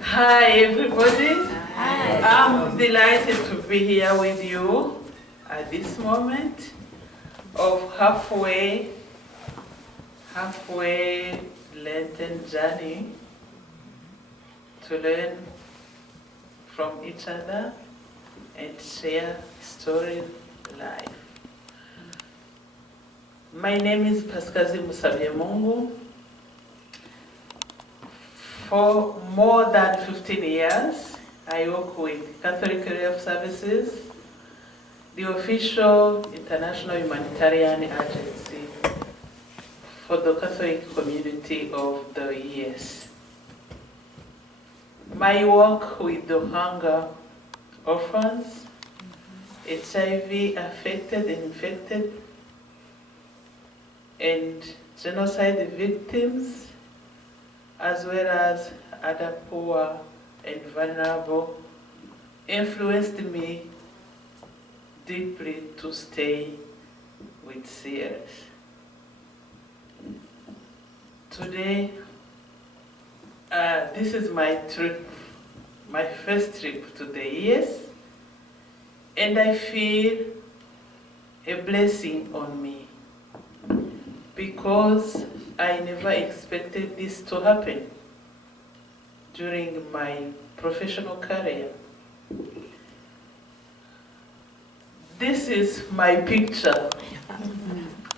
Hi everybody. Hi. I'm delighted to be here with you at this moment of halfway Lenten journey to learn from each other and share story life. My name is Pascazi Musabyemungu. For more than 15 years, I work with Catholic Relief Services, the official international humanitarian agency for the Catholic community of the US. My work with the hunger orphans, HIV affected and infected, and genocide victims, as well as other poor and vulnerable, influenced me deeply to stay with CRS. Today, this is my trip, my first trip to the US, and I feel a blessing on me because I never expected this to happen during my professional career. This is my picture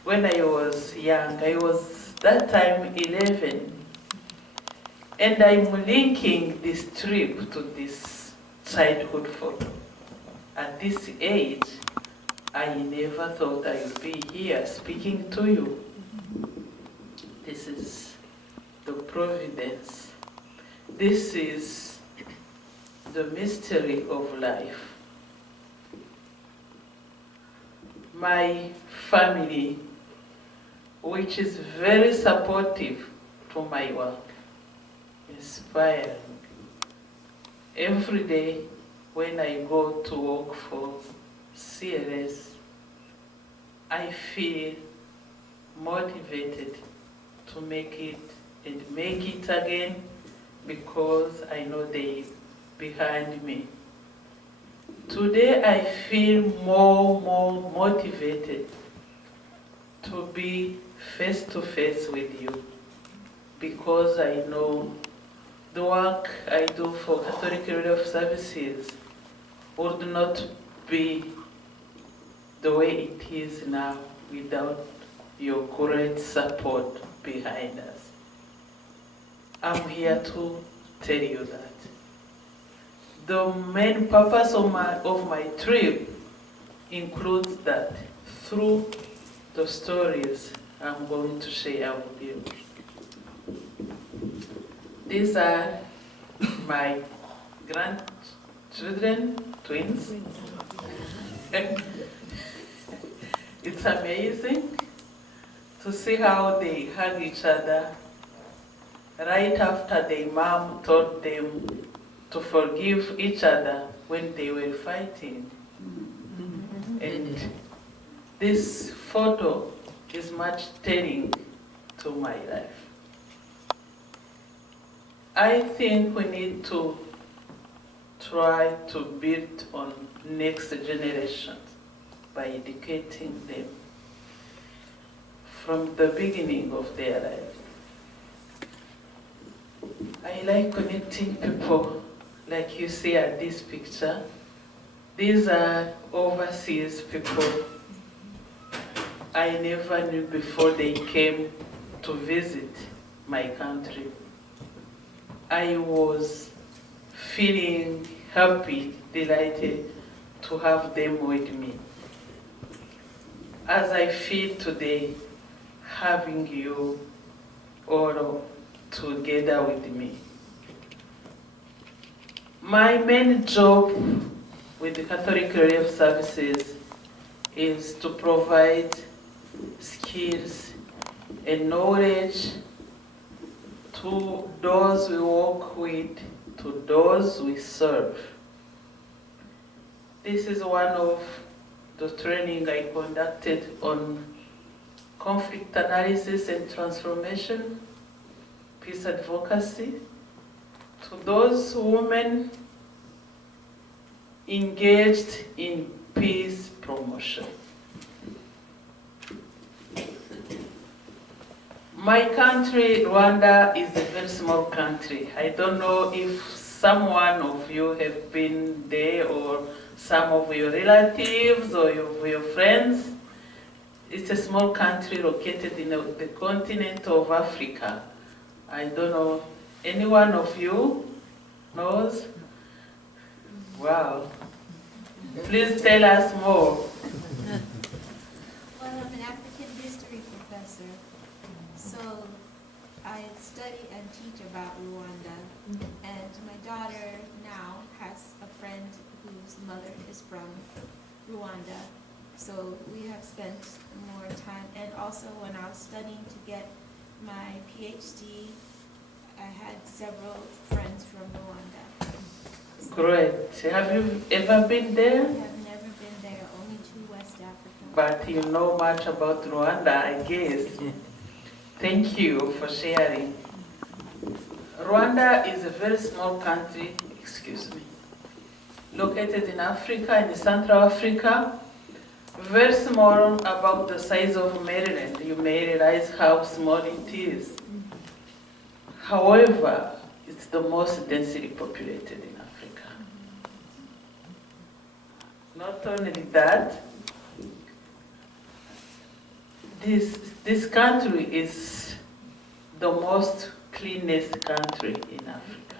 when I was young. I was that time 11, and I'm linking this trip to this childhood photo. At this age, I never thought I would be here speaking to you. This is the providence. This is the mystery of life. My family, which is very supportive to my work, inspiring. Every day when I go to work for CRS, I feel motivated to make it and make it again because I know they behind me. Today I feel more motivated to be face to face with you because I know the work I do for Catholic Relief Services would not be the way it is now without your great support behind us. I'm here to tell you that. The main purpose of my trip includes that through the stories I'm going to share with you. These are my grandchildren, twins. It's amazing to see how they hug each other right after their mom told them to forgive each other when they were fighting. And this photo is much telling to my life. I think we need to try to build on next generation by educating them from the beginning of their life. I like connecting people like you see at this picture. These are overseas people I never knew before they came to visit my country. I was feeling happy, delighted to have them with me. As I feel today, having you all together with me. My main job with the Catholic Relief Services is to provide skills and knowledge to those we work with, to those we serve. This is one of the training I conducted on conflict analysis and transformation, peace advocacy, to those women engaged in peace promotion. My country, Rwanda, is a very small country. I don't know if someone of you have been there, or some of your relatives or your friends. It's a small country located in the continent of Africa. I don't know, any one of you knows? Wow. Please tell us more. Well, I'm an African history professor, so I study and teach about Rwanda, and my daughter now has a friend whose mother is from Rwanda, so we have spent more time, and also when I was studying to get my PhD, I had several friends from Rwanda. So Great. Have you ever been there? I have never been there, only to West Africa. But you know much about Rwanda, I guess. Thank you for sharing. Rwanda is a very small country, located in Africa, in Central Africa. Very small, about the size of Maryland. You may realize how small it is. However, it's the most densely populated in Africa. Not only that, this country is the most cleanest country in Africa.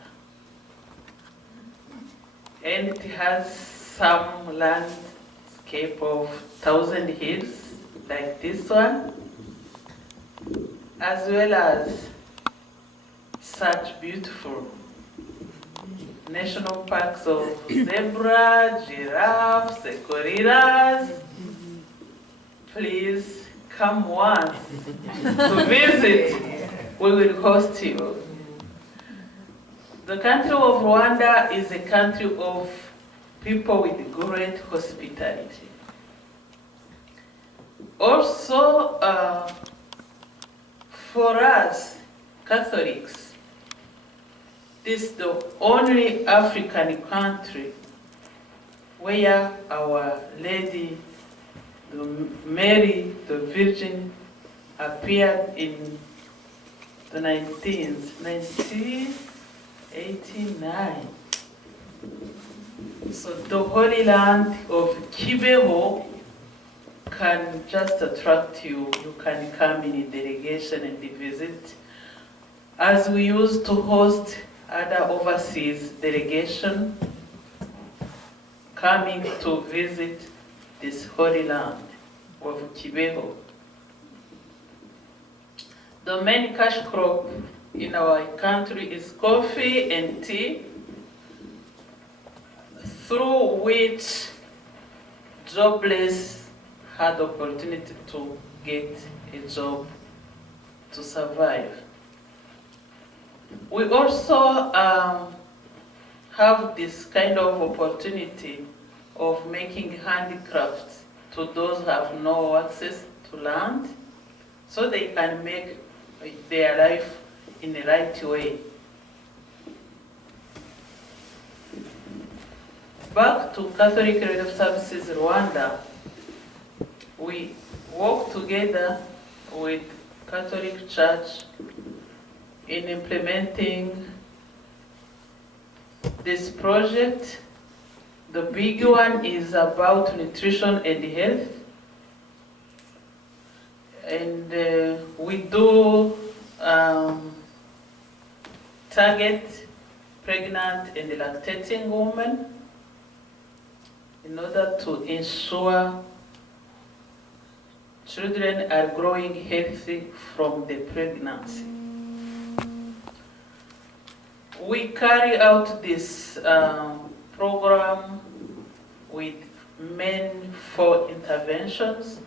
And it has some landscape of 1,000 hills, like this one, as well as such beautiful national parks of zebra, giraffes, gorillas. Please come once to visit. We will host you. The country of Rwanda is a country of people with great hospitality. Also, for us Catholics, this is the only African country where Our Lady, Mary, the Virgin, appeared in the 1989. So the Holy Land of Kibeho can just attract you. You can come in a delegation and visit. As we used to host other overseas delegation coming to visit this Holy Land of Kibeho. The main cash crop in our country is coffee and tea, through which jobless had the opportunity to get a job to survive. We also have this kind of opportunity of making handicrafts to those who have no access to land, so they can make their life in the right way. Back to Catholic Relief Services Rwanda, we work together with Catholic Church in implementing this project. The big one is about nutrition and health. And we do target pregnant and lactating women in order to ensure children are growing healthy from the pregnancy. We carry out this program with main 4 interventions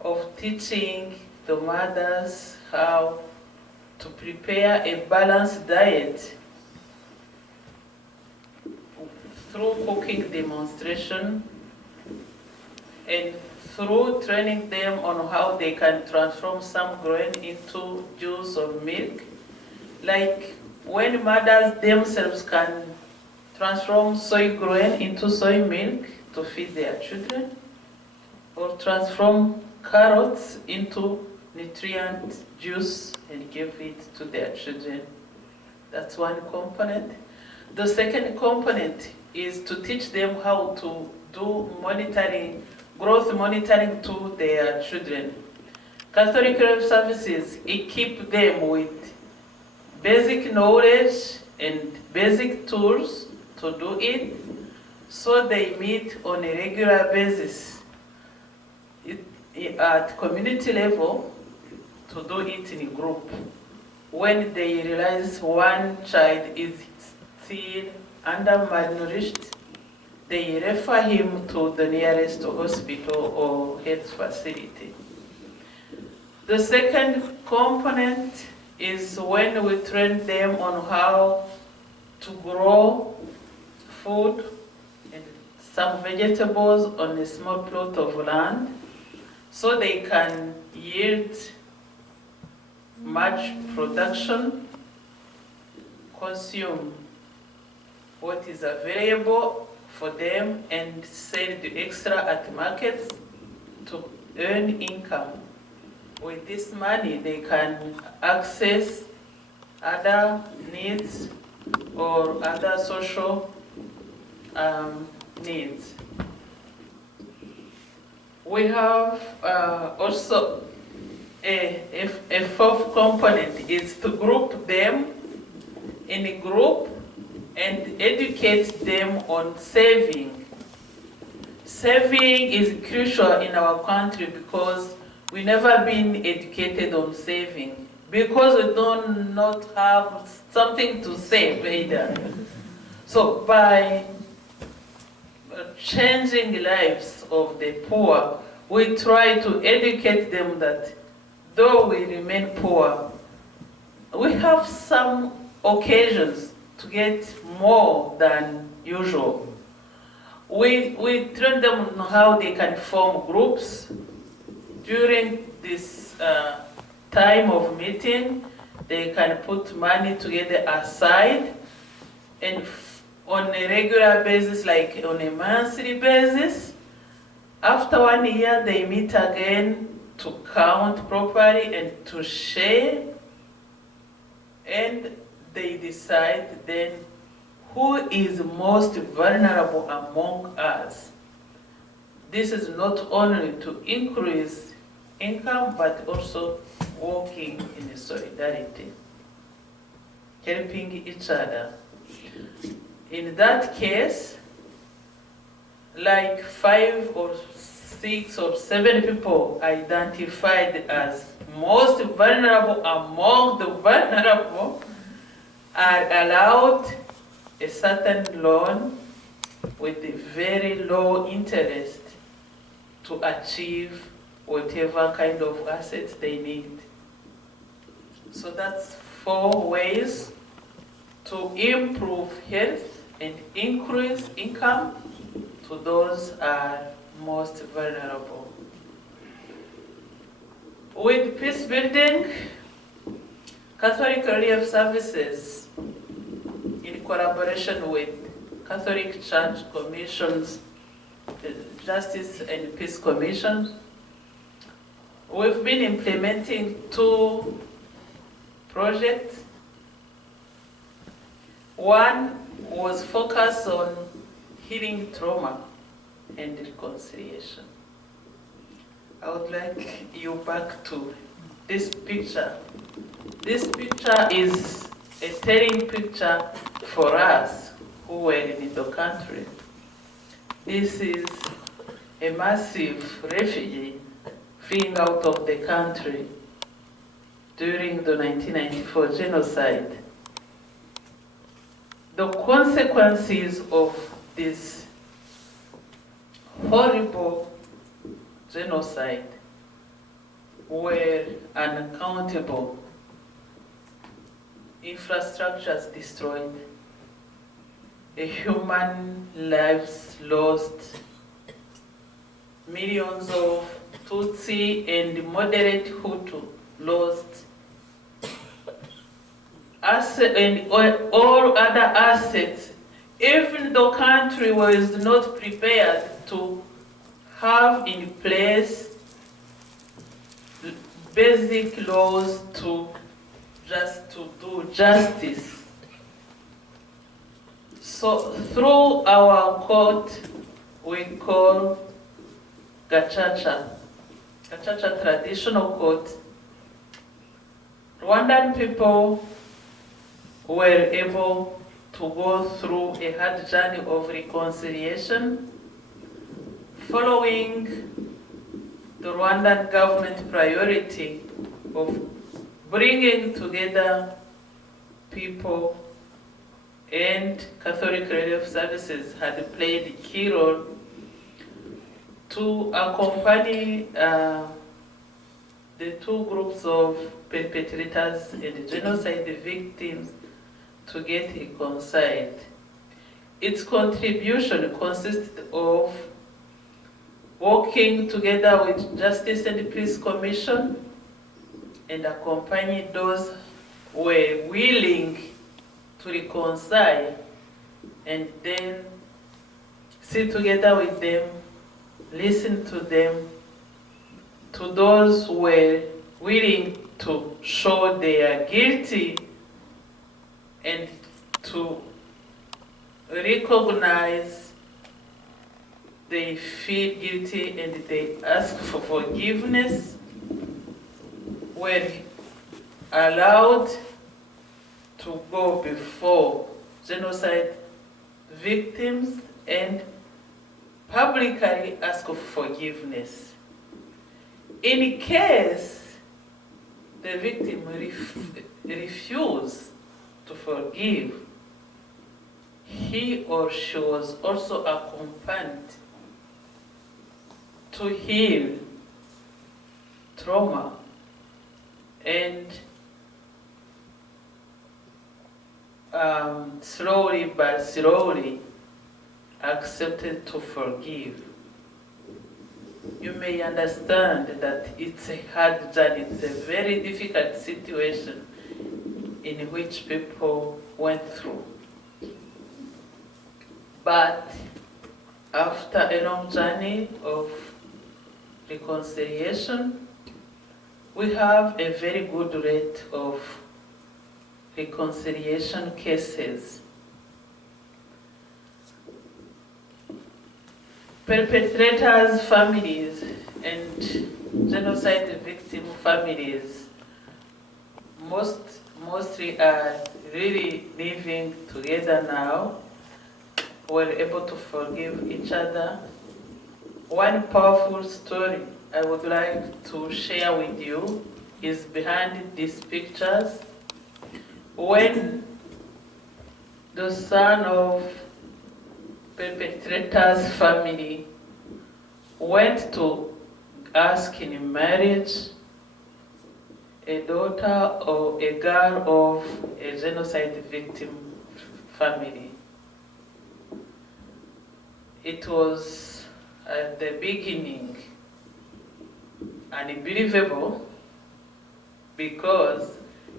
of teaching the mothers how to prepare a balanced diet through cooking demonstration, and through training them on how they can transform some grain into juice or milk. Like when mothers themselves can transform soy grain into soy milk to feed their children, or transform carrots into nutrient juice and give it to their children. That's one component. The second component is to teach them how to do monitoring, growth monitoring to their children. Catholic Relief Services equip them with basic knowledge and basic tools to do it, so they meet on a regular basis at community level to do it in a group. When they realize one child is still under malnourished, they refer him to the nearest hospital or health facility. The second component is when we train them on how to grow food and some vegetables on a small plot of land, so they can yield much production, consume what is available for them, and sell the extra at markets to earn income. With this money, they can access other needs or other social needs. We have also a fourth component is to group them in a group and educate them on saving. Saving is crucial in our country because we never been educated on saving, because we do not have something to save either. So by changing lives of the poor, we try to educate them that though we remain poor, we have some occasions to get more than usual. We train them on how they can form groups during this time of meeting. They can put money together aside, and on a regular basis, like on a monthly basis, after 1 year, they meet again to count properly and to share, and they decide then who is most vulnerable among us. This is not only to increase income, but also working in solidarity, helping each other. In that case, like 5 or 6 or 7 people identified as most vulnerable among the vulnerable are allowed a certain loan with a very low interest to achieve whatever kind of assets they need. So that's 4 ways to improve health and increase income to those are most vulnerable. With peace building, Catholic Relief Services, in collaboration with Catholic Church Commissions, Justice and Peace Commission, we've been implementing 2 projects. One was focused on healing trauma and reconciliation. I would like you back to this picture. This picture is a telling picture for us who were in the country. This is a massive refugee fleeing out of the country during the 1994 genocide. The consequences of this horrible genocide were uncountable. Infrastructures destroyed, human lives lost, millions of Tutsi and moderate Hutu lost. asset and all other assets, even the country was not prepared to have in place basic laws to do justice. So through our court, we call Gacaca Traditional Court, Rwandan people were able to go through a hard journey of reconciliation following the Rwandan government priority of bringing together people, and Catholic Relief Services had played a key role to accompany the two groups of perpetrators and genocide victims to get reconciled. Its contribution consisted of working together with Justice and Peace Commission and accompanying those who were willing to reconcile, and then sit together with them, listen to them, to those who were willing to show they are guilty and to recognize they feel guilty and they ask for forgiveness, were allowed to go before genocide victims and publicly ask for forgiveness. In case the victim refused to forgive, he or she was also accompanied to heal trauma and slowly but slowly accepted to forgive. You may understand that it's a hard journey, it's a very difficult situation in which people went through. But after a long journey of reconciliation, we have a very good rate of reconciliation cases. Perpetrators' families and genocide victim families mostly are really living together now. We're able to forgive each other. One powerful story I would like to share with you is behind these pictures. When the son of perpetrator's family went to ask in marriage a daughter or a girl of a genocide victim family, it was at the beginning unbelievable because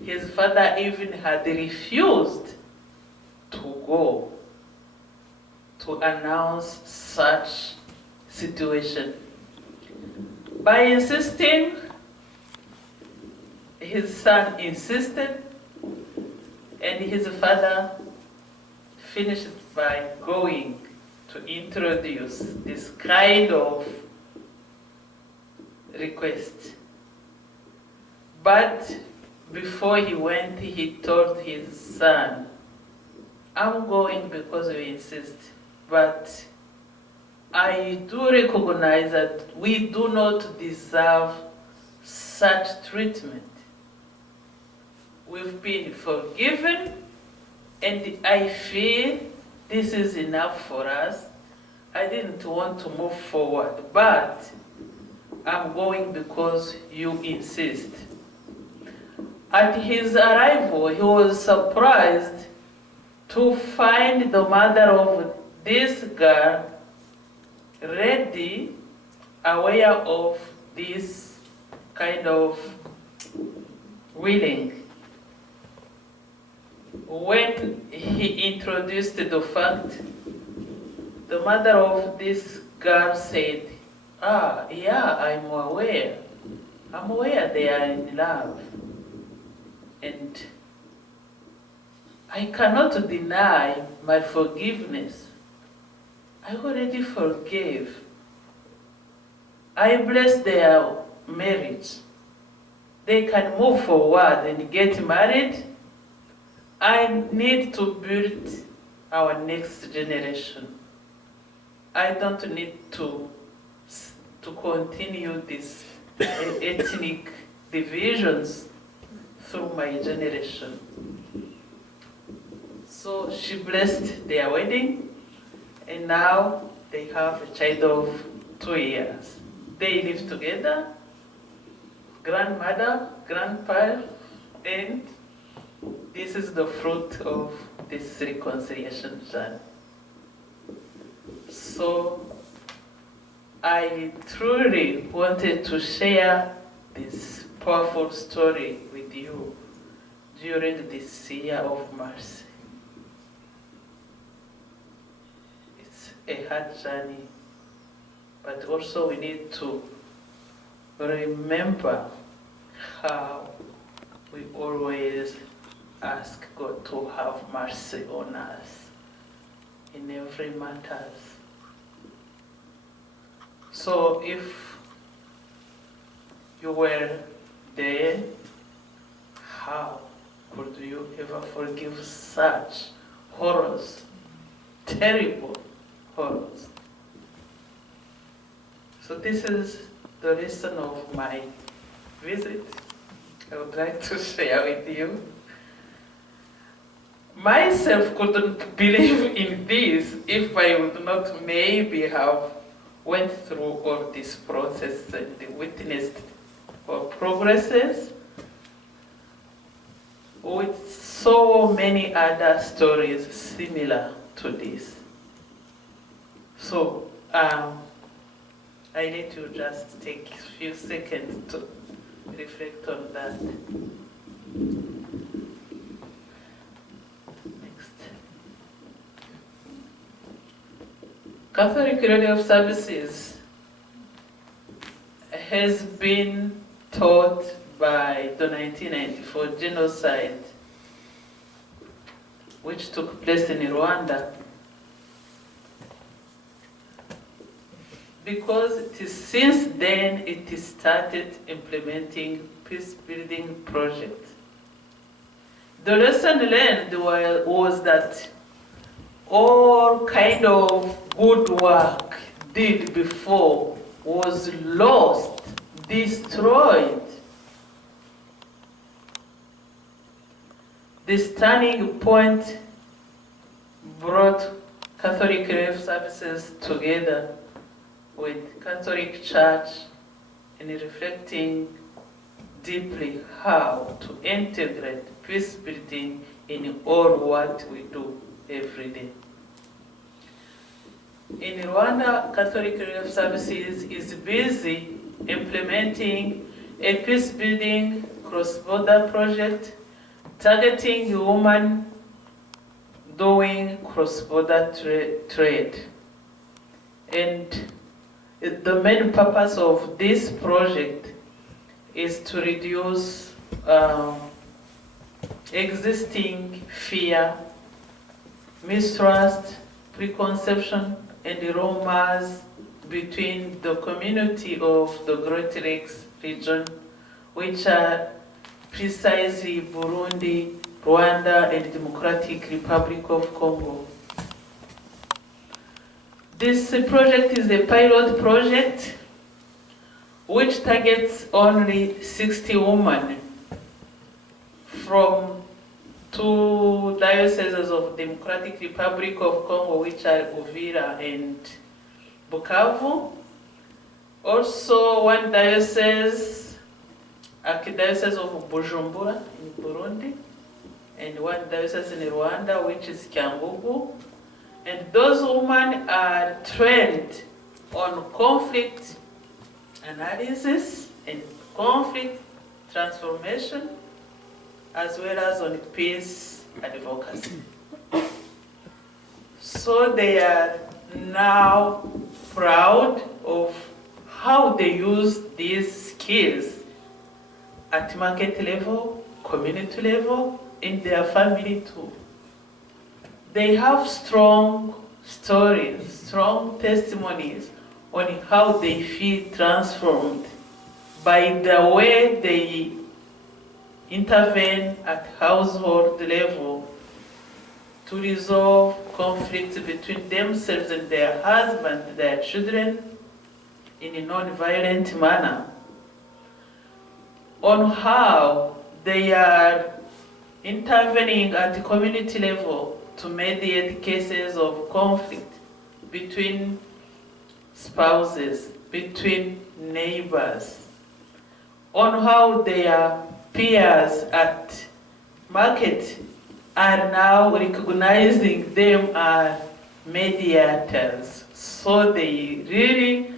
his father even had refused to go to announce such situation. By insisting, his son insisted, and his father finished by going to introduce this kind of request. But before he went, he told his son, I'm going because we insist, but I do recognize that we do not deserve such treatment. We've been forgiven, and I feel this is enough for us. I didn't want to move forward, but I'm going because you insist. At his arrival, he was surprised to find the mother of this girl ready, aware of this kind of willing. when he introduced the fact, the mother of this girl said, "Ah, yeah, I'm aware. I'm aware they are in love. And I cannot deny my forgiveness. I already forgave. I bless their marriage. They can move forward and get married. I need to build our next generation. I don't need to continue these ethnic divisions through my generation." So she blessed their wedding, and now they have a child of 2 years. They live together, grandmother, grandpa, and this is the fruit of this reconciliation journey. So I truly wanted to share this powerful story with you during this year of mercy. It's a hard journey, but also we need to remember how we always ask God to have mercy on us in every matters. So if you were there, how could you ever forgive such horrors, terrible horrors? So this is the lesson of my visit. I would like to share with you. Myself couldn't believe in this if I would not maybe have went through all this process and witnessed our progresses with so many other stories similar to this. So I need to just take a few seconds to reflect on that. Next. Catholic Radio Services has been taught by the 1994 genocide, which took place in Rwanda, because it is since then it is started implementing peace-building projects. The lesson learned was that all kind of good work did before was lost, destroyed. This turning point brought Catholic Relief Services together with Catholic Church in reflecting deeply how to integrate peace building in all what we do every day. In Rwanda, Catholic Relief Services is busy implementing a peace building cross-border project targeting women doing cross-border trade. And the main purpose of this project is to reduce existing fear, mistrust, preconception, and rumors between the community of the Great Lakes region, which are precisely Burundi, Rwanda, and Democratic Republic of Congo. This project is a pilot project which targets only 60 women from 2 dioceses of Democratic Republic of Congo, which are Uvira and Bukavu. Also 1 diocese, Archdiocese of Bujumbura in Burundi, and 1 diocese in Rwanda, which is Kyangugu. And those women are trained on conflict analysis and conflict transformation, as well as on peace advocacy. So they are now proud of how they use these skills at market level, community level, in their family too. They have strong stories, strong testimonies on how they feel transformed by the way they intervene at household level to resolve conflicts between themselves and their husband, their children, in a non-violent manner. On how they are intervening at the community level to mediate cases of conflict between spouses, between neighbors, on how their peers at market are now recognizing them as mediators. So they really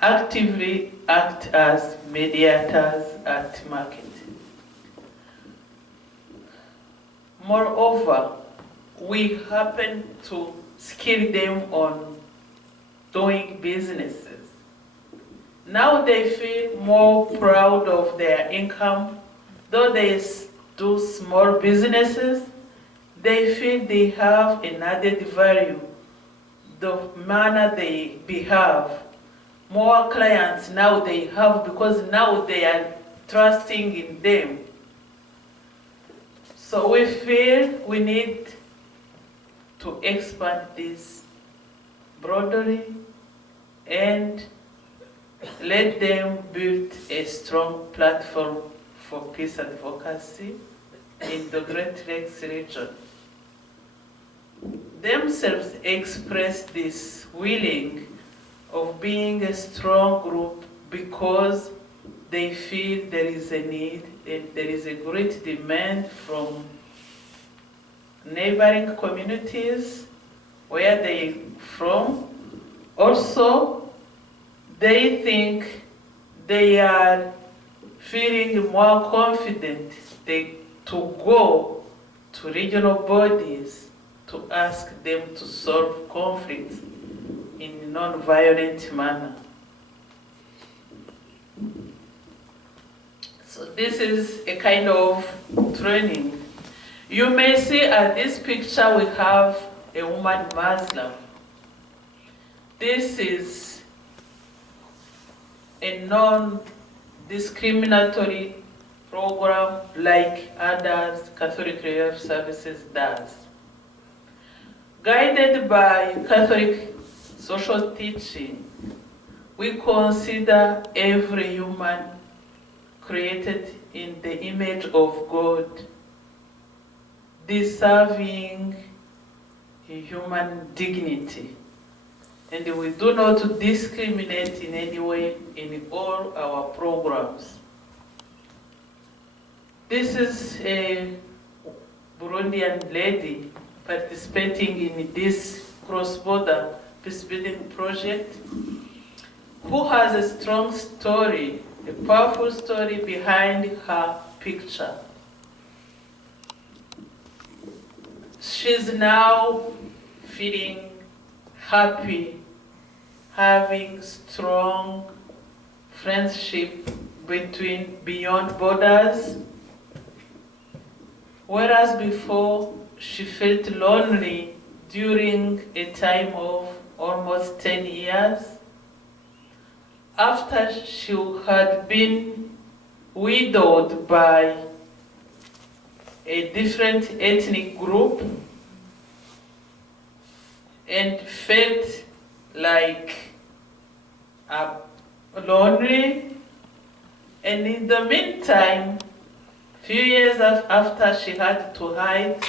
actively act as mediators at market. Moreover, we happen to skill them on doing businesses. Now they feel more proud of their income. Though they do small businesses, they feel they have an added value. The manner they behave, more clients now they have because now they are trusting in them. So we feel we need to expand this broadly and let them build a strong platform for peace advocacy in the Great Lakes region. Themselves express this willing of being a strong group because they feel there is a need and there is a great demand from neighboring communities where they from. Also, they think they are feeling more confident to go to regional bodies to ask them to solve conflicts in a non-violent manner. So this is a kind of training. You may see at this picture we have a woman Muslim. This is a non-discriminatory program like others Catholic Relief Services does. Guided by Catholic social teaching, we consider every human created in the image of God, deserving human dignity. And we do not discriminate in any way in all our programs. This is a Burundian lady participating in this cross-border peace-building project who has a strong story, a powerful story behind her picture. She's now feeling happy, having strong friendship beyond borders, whereas before she felt lonely during a time of almost 10 years after she had been widowed by a different ethnic group and felt like lonely. And in the meantime, few years after, she had to hide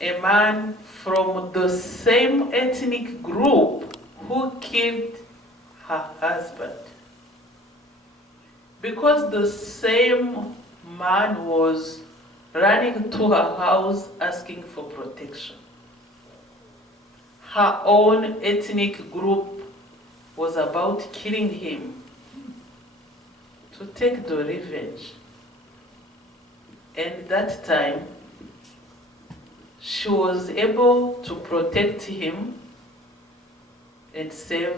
a man from the same ethnic group who killed her husband. Because the same man was running to her house asking for protection. Her own ethnic group was about killing him to take the revenge. And that time, she was able to protect him and save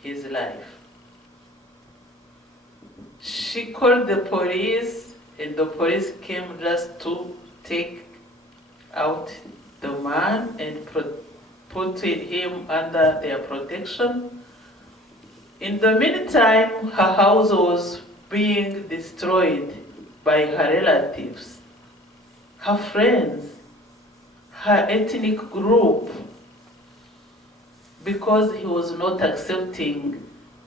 his life. She called the police, and the police came just to take out the man and put him under their protection. In the meantime, her house was being destroyed by her relatives, her friends, her ethnic group, because he was not accepting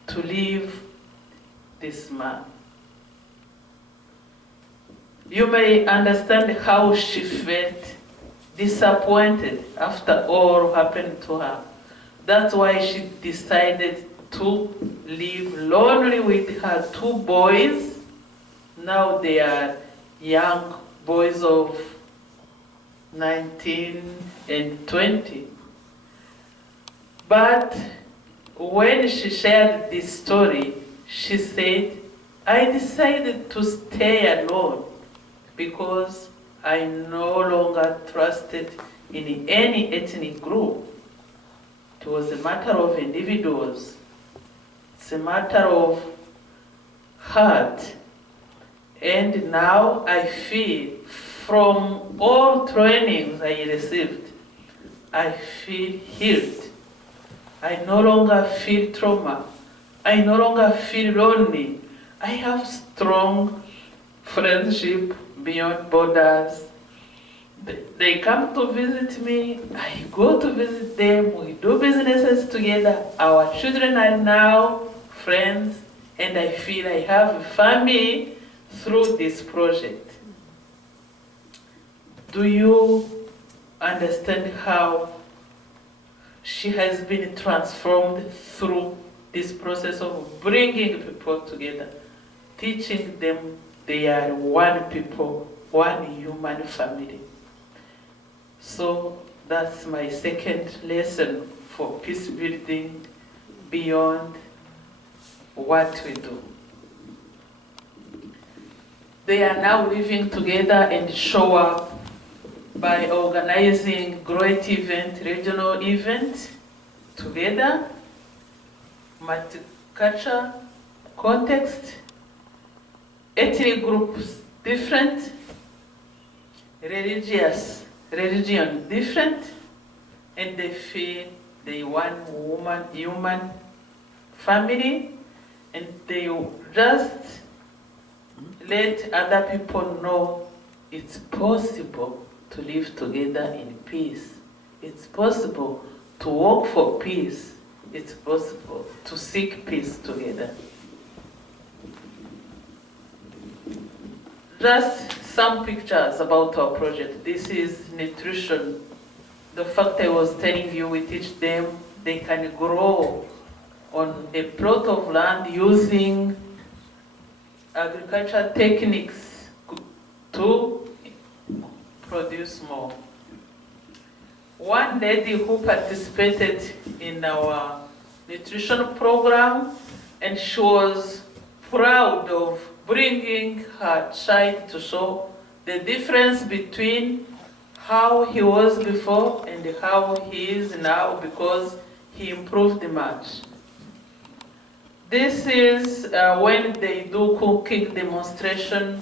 to leave this man. You may understand how she felt disappointed after all happened to her. That's why she decided to live lonely with her two boys. Now they are young boys of 19 and 20. But when she shared this story, she said, I decided to stay alone because I no longer trusted in any ethnic group. It was a matter of individuals. It's a matter of heart. And now I feel, from all trainings I received, I feel healed. I no longer feel trauma. I no longer feel lonely. I have strong friendship beyond borders. They come to visit me, I go to visit them, we do businesses together. Our children are now friends, and I feel I have a family through this project. Do you understand how she has been transformed through this process of bringing people together, teaching them they are one people, one human family? So that's my second lesson for peace building beyond what we do. They are now living together and show up by organizing great event, regional event together, multicultural context, ethnic groups different, religion different, and they feel they one woman, human family, and they just let other people know it's possible to live together in peace. It's possible to work for peace. It's possible to seek peace together. Just some pictures about our project. This is nutrition. The fact I was telling you, we teach them they can grow on a plot of land using agricultural techniques to produce more. One lady who participated in our nutrition program, and she was proud of bringing her child to show the difference between how he was before and how he is now, because he improved much. This is when they do cooking demonstration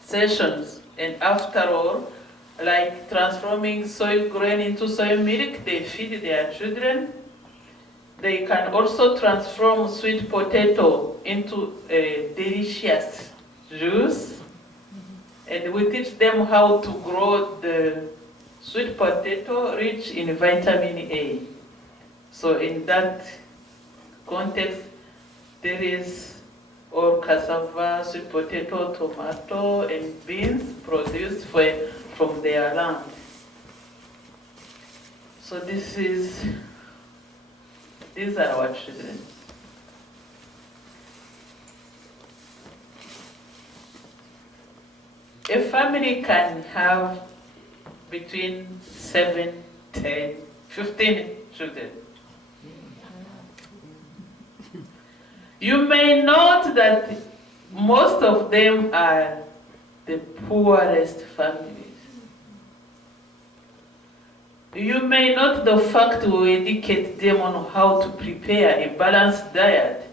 sessions, and after all, like transforming soy grain into soy milk, they feed their children. They can also transform sweet potato into a delicious juice. And we teach them how to grow the sweet potato rich in vitamin A. So in that context, there is all cassava, sweet potato, tomato, and beans produced from their land. So these are our children. A family can have between 7, 10, 15 children. You may note that most of them are the poorest families. You may note the fact we educate them on how to prepare a balanced diet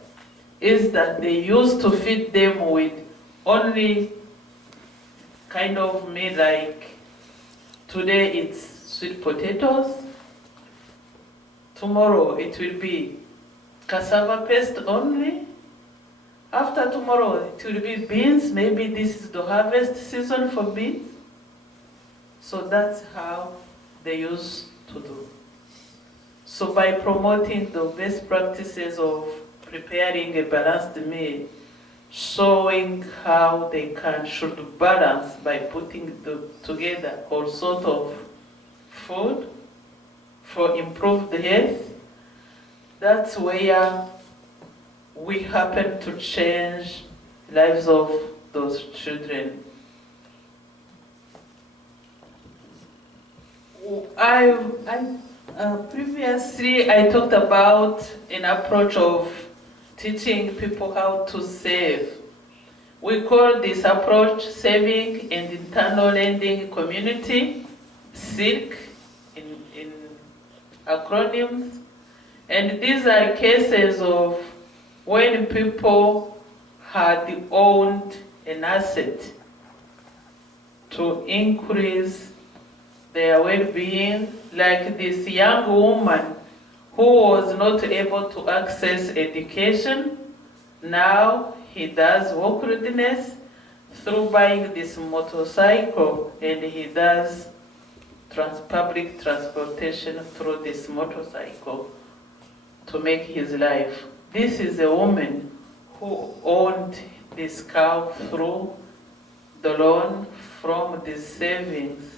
is that they used to feed them with only kind of meat like today it's sweet potatoes, tomorrow it will be cassava paste only, after tomorrow it will be beans, maybe this is the harvest season for beans. So that's how they used to do. So by promoting the best practices of preparing a balanced meal, showing how they should balance by putting together all sort of food for improved health, that's where we happen to change lives of those children. Previously I talked about an approach of teaching people how to save. We call this approach Saving and Internal Lending Community, SILC in acronyms. And these are cases of when people had owned an asset to increase their well-being, like this young woman who was not able to access education. Now he does work readiness through buying this motorcycle, and he does public transportation through this motorcycle to make his life. This is a woman who owned this car through the loan from the savings.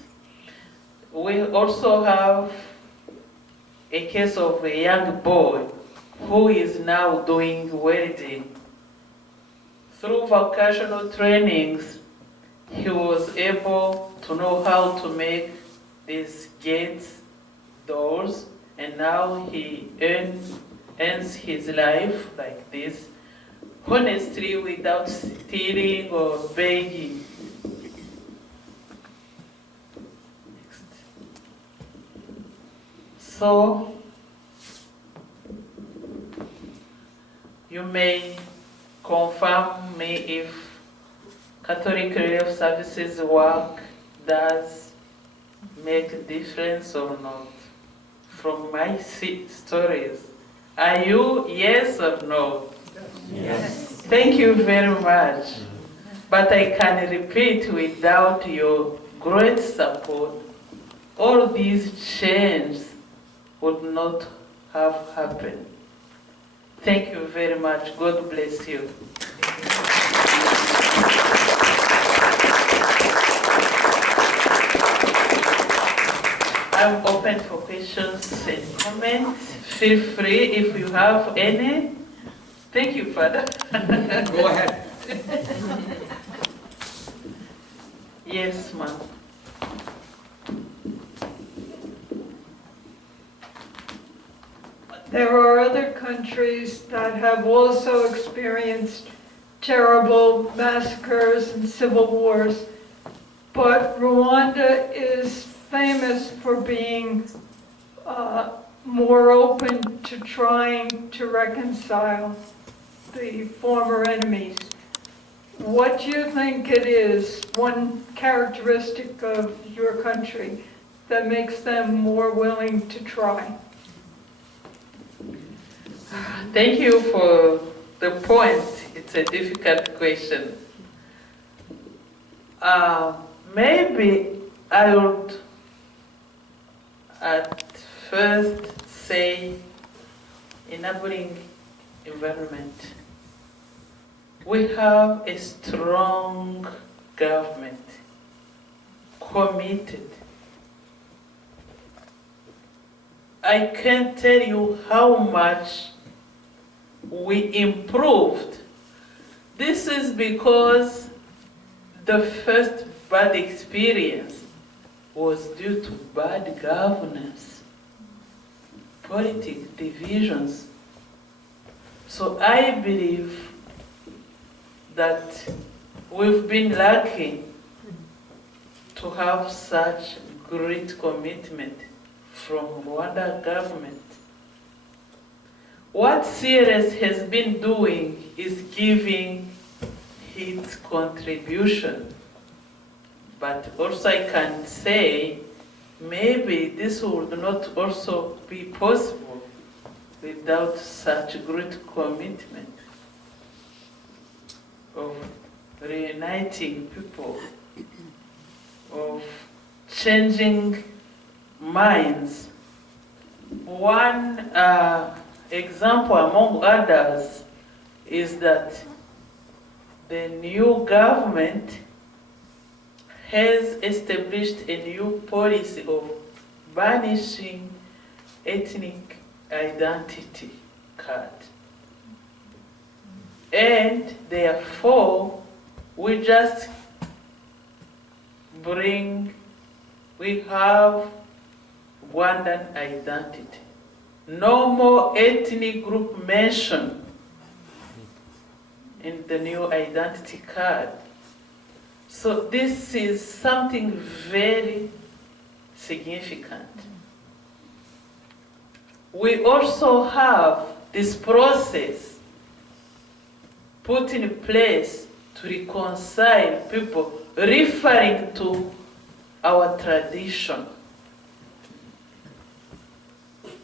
We also have a case of a young boy who is now doing welding. Through vocational trainings, he was able to know how to make these gates, doors, and now he ends his life like this, honestly, without stealing or begging. So, you may confirm me if Catholic Relief Services work does make a difference or not. From my stories, are you yes or no? Yes. Thank you very much. But I can repeat, without your great support, all these changes would not have happened. Thank you very much. God bless you. I'm open for questions and comments. Feel free if you have any. Thank you, Father. Go ahead. Yes, ma'am. There are other countries that have also experienced terrible massacres and civil wars, but Rwanda is famous for being more open to trying to reconcile the former enemies. What do you think it is, one characteristic of your country, that makes them more willing to try? Thank you for the point. It's a difficult question. Maybe I would at first say enabling environment. We have a strong government committed. I can't tell you how much we improved. This is because the first bad experience was due to bad governance, political divisions. So I believe that we've been lucky to have such great commitment from Rwanda government. What CRS has been doing is giving its contribution. But also I can say, maybe this would not also be possible without such great commitment of reuniting people, of changing minds. One example among others is that the new government has established a new policy of banishing ethnic identity card. And therefore, we have Rwandan identity. No more ethnic group mentioned in the new identity card. So this is something very significant. We also have this process put in place to reconcile people, referring to our tradition.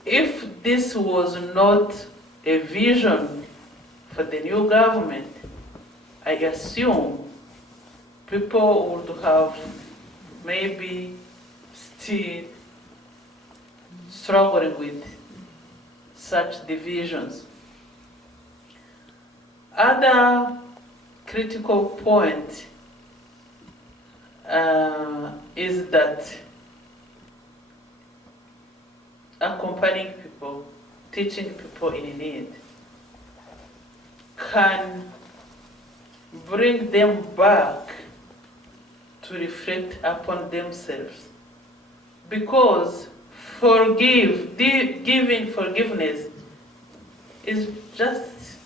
If this was not a vision for the new government, I assume people would have maybe still struggling with such divisions. Other critical point is that accompanying people, teaching people in need, can bring them back to reflect upon themselves. Because giving forgiveness is just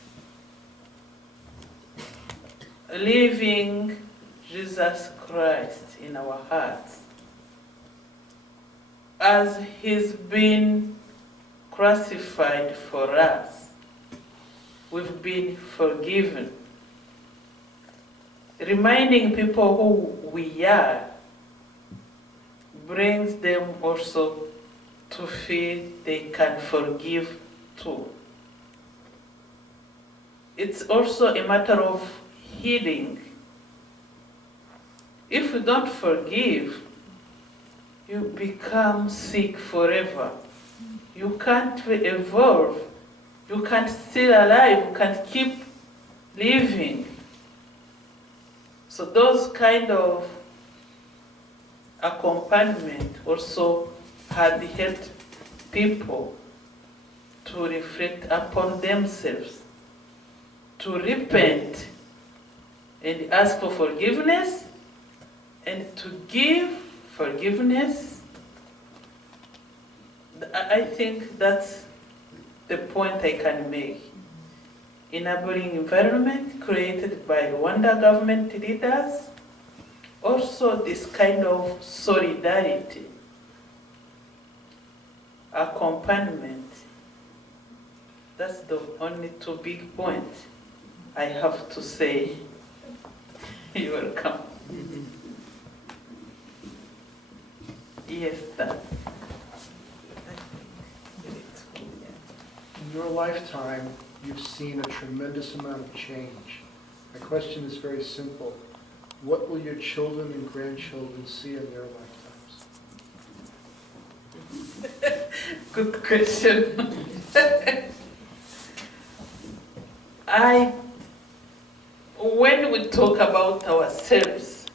leaving Jesus Christ in our hearts as he's been crucified for us. We've been forgiven. Reminding people who we are brings them also to feel they can forgive too. It's also a matter of healing. If you don't forgive, you become sick forever. You can't evolve. You can't stay alive. You can't keep living. So those kind of accompaniment also had helped people to reflect upon themselves, to repent and ask for forgiveness, and to give forgiveness. I think that's the point I can make. Enabling environment created by Rwanda government leaders, also this kind of solidarity, accompaniment. That's the only two big points I have to say. You're welcome. Yes, that. In your lifetime, you've seen a tremendous amount of change. My question is very simple. What will your children and grandchildren see in their lifetimes? Good question. When we talk about ourselves,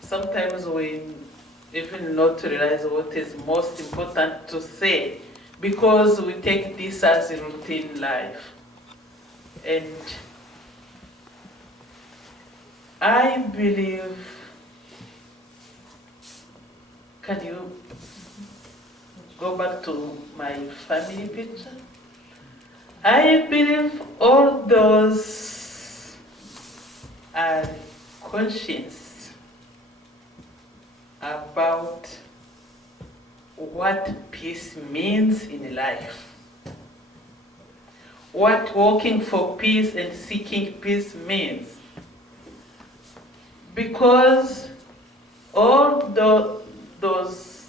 sometimes we even not realize what is most important to say, because we take this as a routine life. And I believe, can you go back to my family picture? I believe all those are conscious about what peace means in life. What working for peace and seeking peace means. Because all those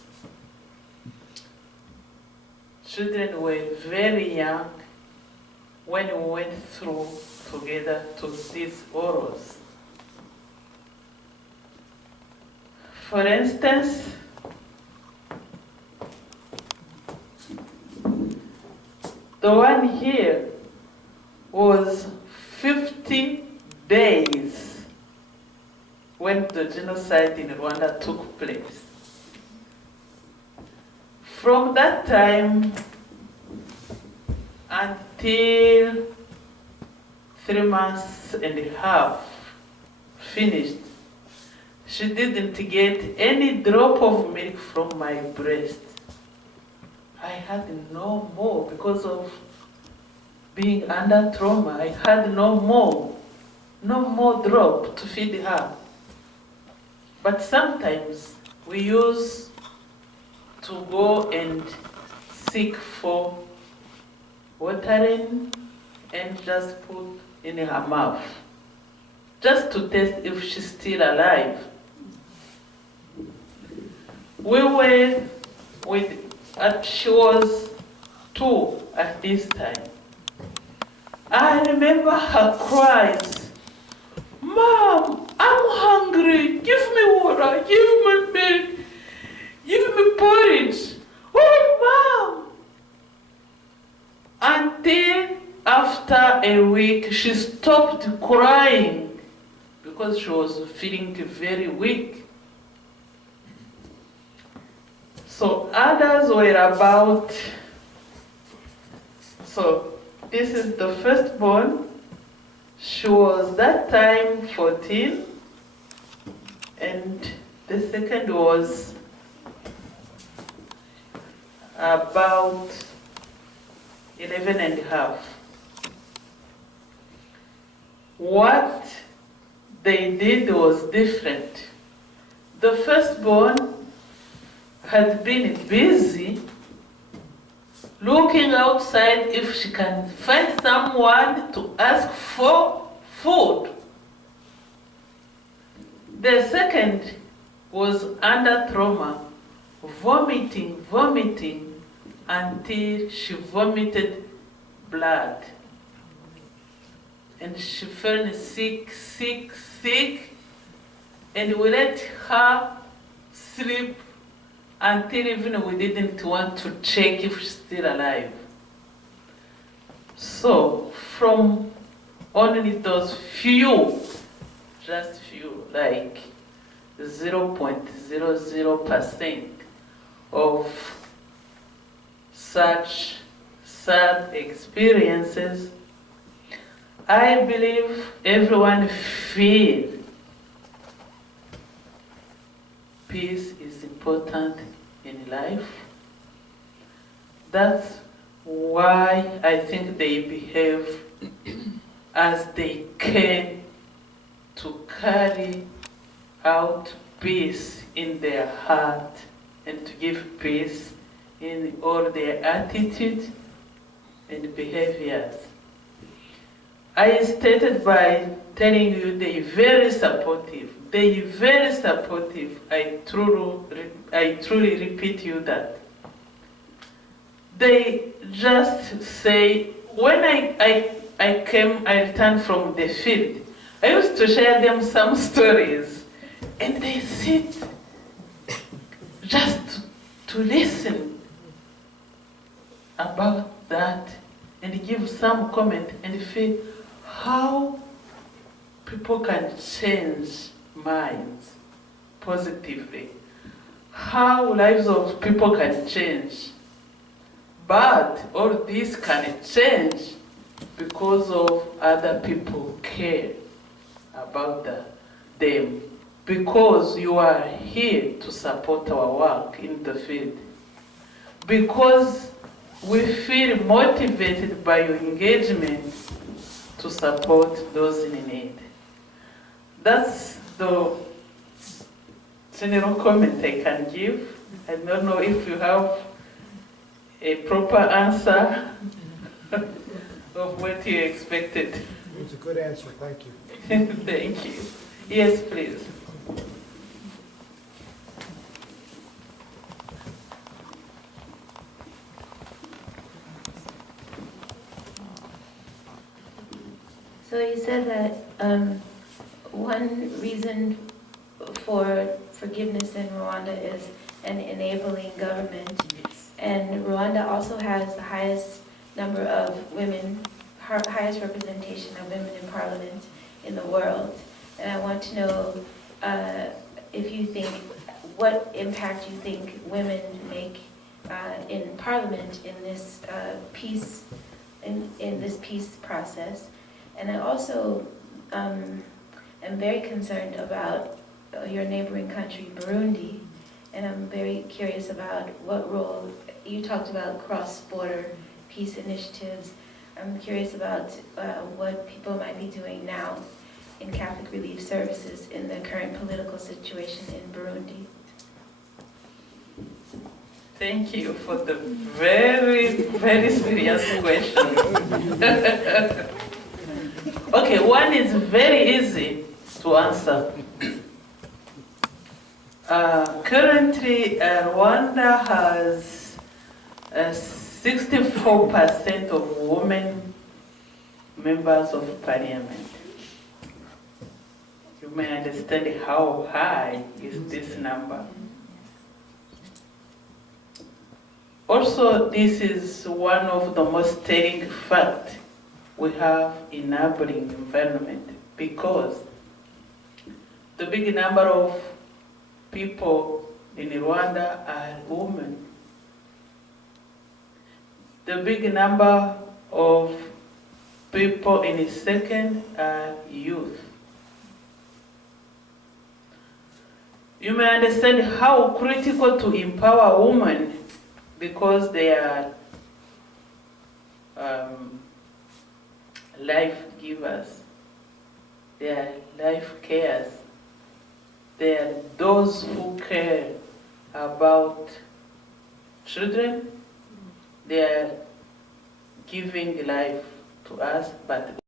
children were very young when we went through together to these horrors. For instance, the one here was 50 days when the genocide in Rwanda took place. From that time until 3.5 months finished, she didn't get any drop of milk from my breast. I had no more because of being under trauma. I had no more drop to feed her. But sometimes we used to go and seek for watering and just put in her mouth, just to test if she's still alive. We were she was 2 at this time. I remember her cries, "Mom, I'm hungry, give me water, give me milk, give me porridge. Oh, Mom!" Until after a week, she stopped crying because she was feeling very weak. So others were about, so this is the firstborn. She was that time 14, and the second was about 11.5. What they did was different. The firstborn had been busy looking outside if she can find someone to ask for food. The second was under trauma, vomiting until she vomited blood. And she felt sick, and we let her sleep until even we didn't want to check if she's still alive. So from only those few, just few, like 0.00% of such sad experiences, I believe everyone feels peace is important in life. That's why I think they behave as they can to carry out peace in their heart and to give peace in all their attitudes and behaviors. I started by telling you they're very supportive. They're very supportive. I truly repeat you that. They just say, when I returned from the field, I used to share them some stories, and they sit just to listen about that and give some comment and feel how people can change minds positively, how lives of people can change. But all this can change because of other people care about them, because you are here to support our work in the field, because we feel motivated by your engagement to support those in need. That's the general comment I can give. I don't know if you have a proper answer of what you expected. It's a good answer, thank you. Thank you. Yes, please. So you said that one reason for forgiveness in Rwanda is an enabling government. And Rwanda also has the highest number of women, highest representation of women in parliament in the world. And I want to know if you think, what impact you think women make in parliament in this peace, in this peace process. And I also am very concerned about your neighboring country, Burundi, and I'm very curious about what role, you talked about cross-border peace initiatives. I'm curious about what people might be doing now in Catholic Relief Services in the current political situation in Burundi. Thank you for the very, very serious question. Okay, one is very easy to answer. Currently, Rwanda has 64% of women members of parliament. You may understand how high is this number. Also, this is one of the most telling facts we have in neighboring environment, because the big number of people in Rwanda are women. The big number of people in the second are youth. You may understand how critical to empower women, because they are life givers, they are life carers, they are those who care about children, they are giving life to us, but